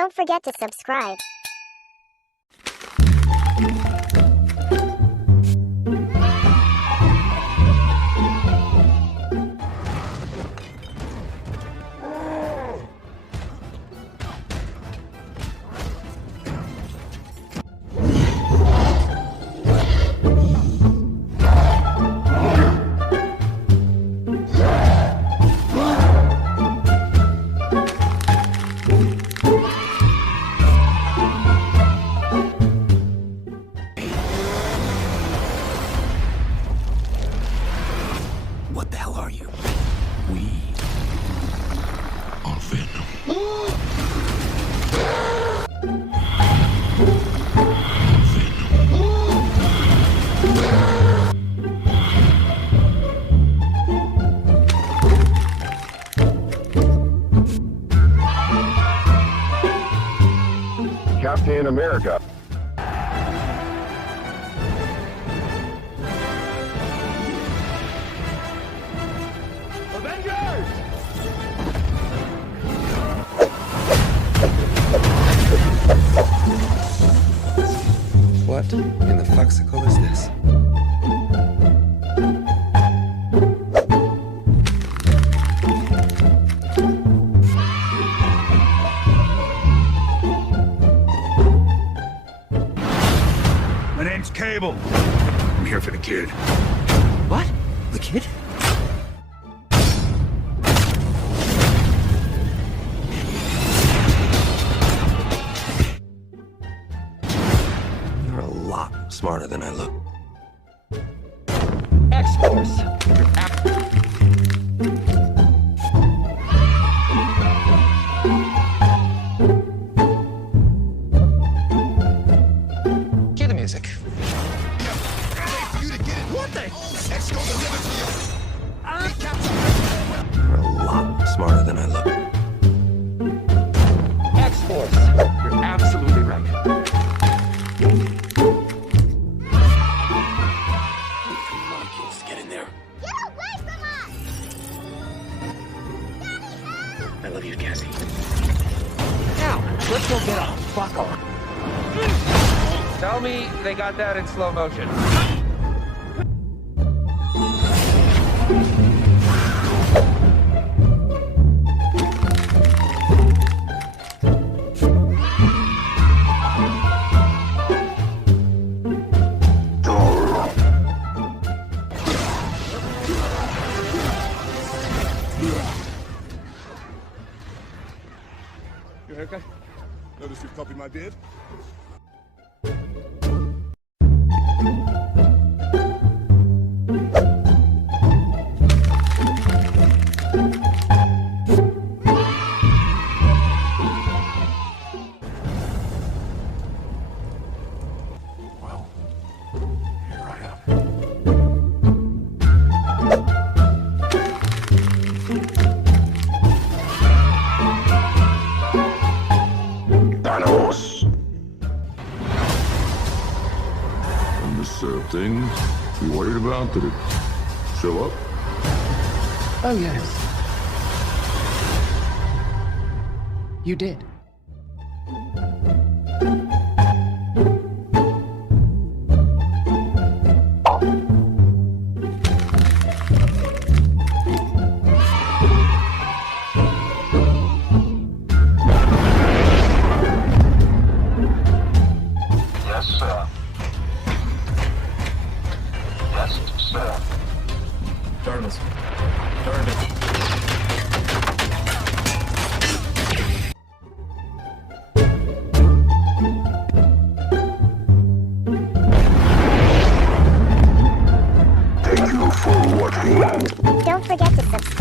Don't forget to subscribe. What the hell are you? We are Venom. Captain America. Avengers! What in the fuxicle is this? My name's Cable. I'm here for the kid. What? The kid? You're a lot smarter than I look. X-Force. Cue the music. You're a lot smarter than I look. X-Force. You're absolutely right. Come on, kids, get in there. Get away from us! I love you, Cassie. Now, let's go get a fuck on. Tell me they got that in slow motion. Your haircut? Notice you copied my beard? Well, here I am. Thanos. And this thing you worried about, did it show up? Oh, yes. You did. Yes, sir. Yes, sir. Jarvis. Jarvis. Thank you for watching. Don't forget to subscribe.